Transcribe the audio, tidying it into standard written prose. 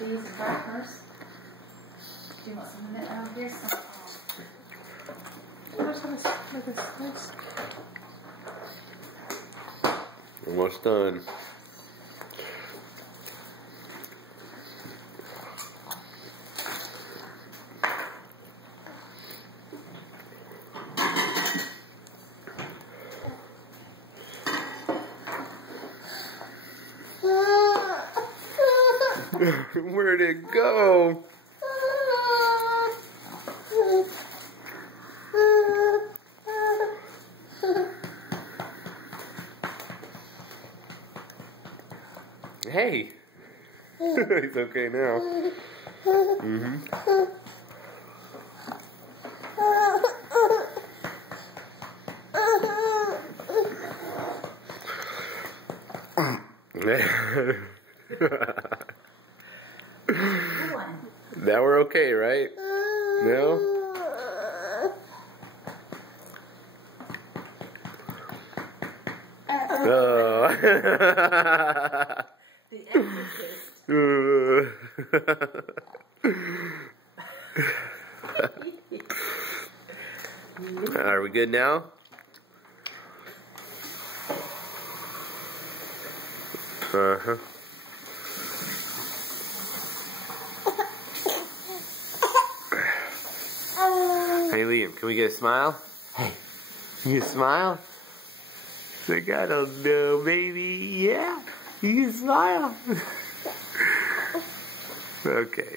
cheese and crackers. Do you want some of it? Oh, here's some. First, make a slice. Almost done. Where'd it go? Hey! He's okay now. Good one. Now we're okay, right? No? Oh. The exorcist. Are we good now? Uh-huh. Hey Liam, can we get a smile? Hey, can you smile? Like, I don't know, baby. Yeah, you can smile. Okay.